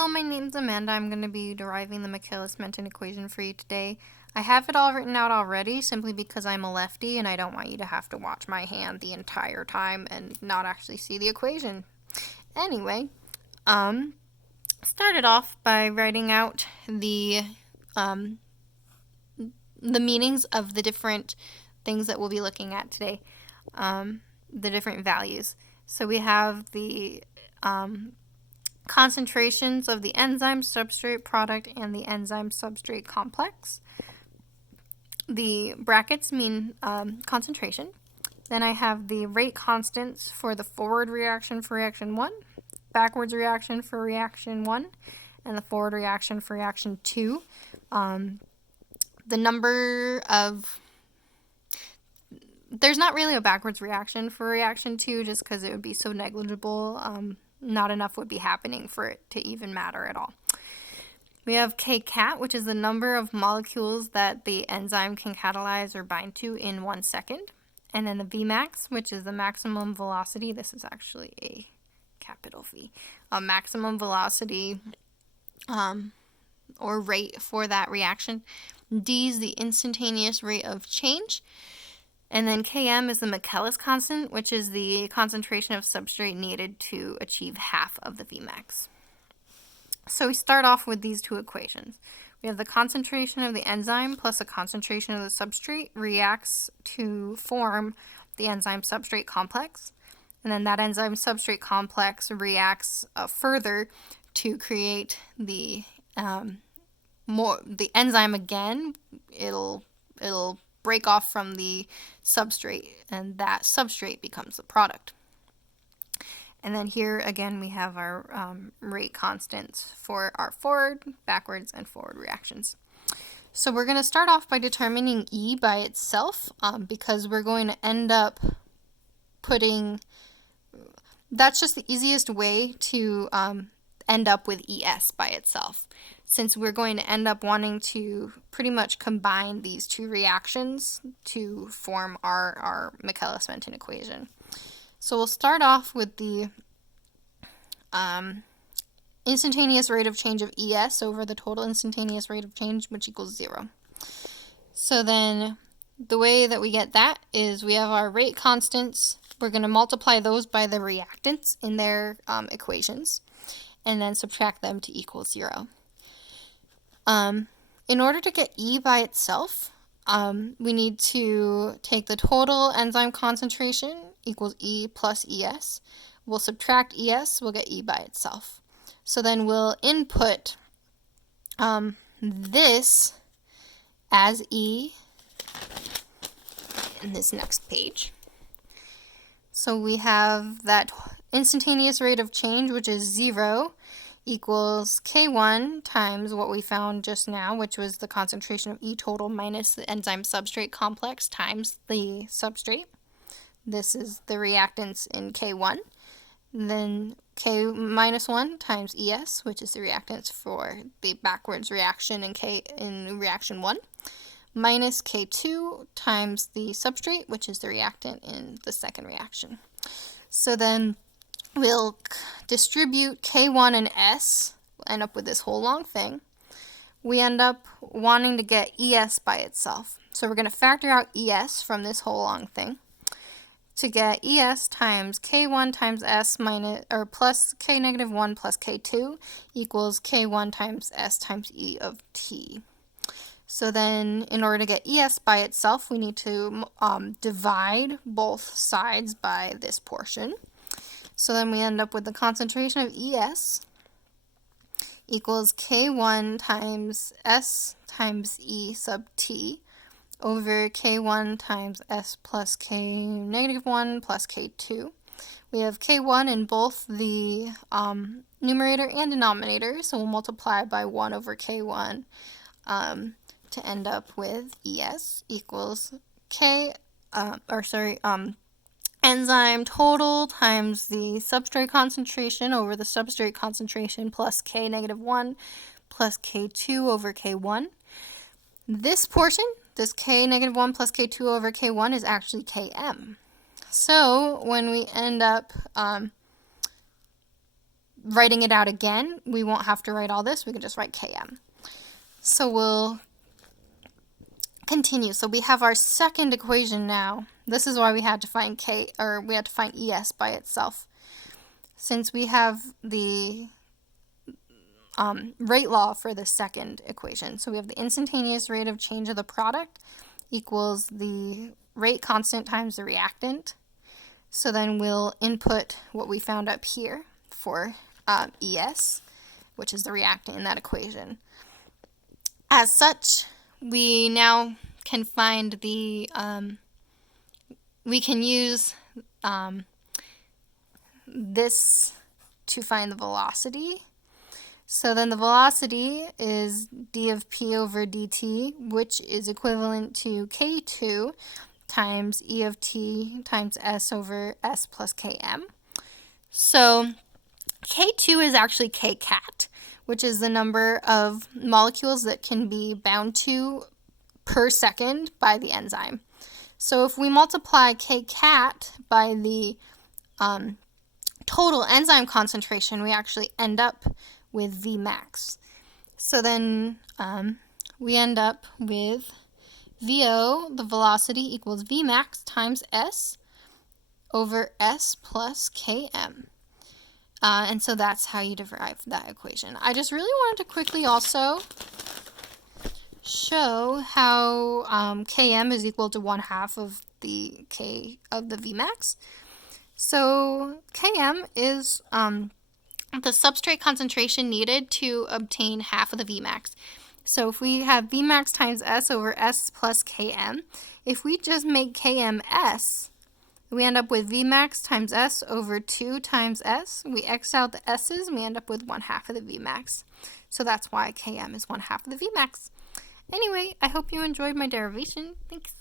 Hello, my name's Amanda. I'm going to be deriving the Michaelis-Menten equation for you today. I have it all written out already simply because I'm a lefty and I don't want you to have to watch my hand the entire time and not actually see the equation. Anyway, started off by writing out the meanings of the different things that we'll be looking at today, the different values. So we have the concentrations of the enzyme substrate product and the enzyme substrate complex. The brackets mean concentration. Then I have the rate constants for the forward reaction for reaction 1, backwards reaction for reaction 1, and the forward reaction for reaction 2. The number of... There's not really a backwards reaction for reaction 2 just because it would be so negligible. Not enough would be happening for it to even matter at all. We have kcat, which is the number of molecules that the enzyme can catalyze or bind to in 1 second. And then the Vmax, which is the maximum velocity. This is actually a capital V. A maximum velocity or rate for that reaction. D is the instantaneous rate of change. And then Km is the Michaelis constant, which is the concentration of substrate needed to achieve half of the Vmax. So we start off with these two equations. We have the concentration of the enzyme plus the concentration of the substrate reacts to form the enzyme substrate complex. And then that enzyme substrate complex reacts further to create the enzyme again. It'll break off from the substrate, and that substrate becomes the product. And then here again we have our rate constants for our forward, backwards, and forward reactions. So we're going to start off by determining E by itself because we're going to end up putting... That's just the easiest way to end up with ES by itself, since we're going to end up wanting to pretty much combine these two reactions to form our Michaelis-Menten equation. So we'll start off with the instantaneous rate of change of ES over the total instantaneous rate of change, which equals 0. So then the way that we get that is we have our rate constants. We're going to multiply those by the reactants in their equations, and then subtract them to equal 0. In order to get E by itself, we need to take the total enzyme concentration equals E plus ES. We'll subtract ES, we'll get E by itself. So then we'll input this as E in this next page. So we have that instantaneous rate of change, which is 0, equals K1 times what we found just now, which was the concentration of E total minus the enzyme substrate complex times the substrate. This is the reactants in K1. And then K minus 1 times ES, which is the reactants for the backwards reaction in reaction 1, minus K2 times the substrate, which is the reactant in the second reaction. So then we'll distribute K1 and S, we'll end up with this whole long thing. We end up wanting to get ES by itself. So we're going to factor out ES from this whole long thing to get ES times K1 times S plus K negative 1 plus K2 equals K1 times S times E of T. So then in order to get ES by itself, we need to divide both sides by this portion. So then we end up with the concentration of ES equals K1 times S times E sub T over K1 times S plus K negative 1 plus K2. We have K1 in both the numerator and denominator, so we'll multiply by 1 over K1 to end up with ES equals enzyme total times the substrate concentration over the substrate concentration plus K negative 1 plus K2 over K1. This portion, this K negative 1 plus K2 over K1, is actually Km. So when we end up writing it out again, we won't have to write all this. We can just write Km. So we'll continue. So we have our second equation now. This is why we had to find Es by itself. Since we have the rate law for the second equation. So we have the instantaneous rate of change of the product equals the rate constant times the reactant. So then we'll input what we found up here for Es, which is the reactant in that equation. As such, we now can find the, we can use this to find the velocity. So then the velocity is d of p over dt, which is equivalent to k2 times e of t times s over s plus km. So k2 is actually kcat, which is the number of molecules that can be bound to per second by the enzyme. So if we multiply kcat by the total enzyme concentration, we actually end up with Vmax. So then we end up with VO, the velocity, equals Vmax times S over S plus Km. And so that's how you derive that equation. I just really wanted to quickly also show how Km is equal to 1/2 of the K of the Vmax. So Km is the substrate concentration needed to obtain half of the Vmax. So if we have Vmax times S over S plus Km, if we just make Km S, we end up with Vmax times S over 2 times S. We X out the S's and we end up with 1/2 of the Vmax. So that's why Km is 1/2 of the Vmax. Anyway, I hope you enjoyed my derivation. Thanks.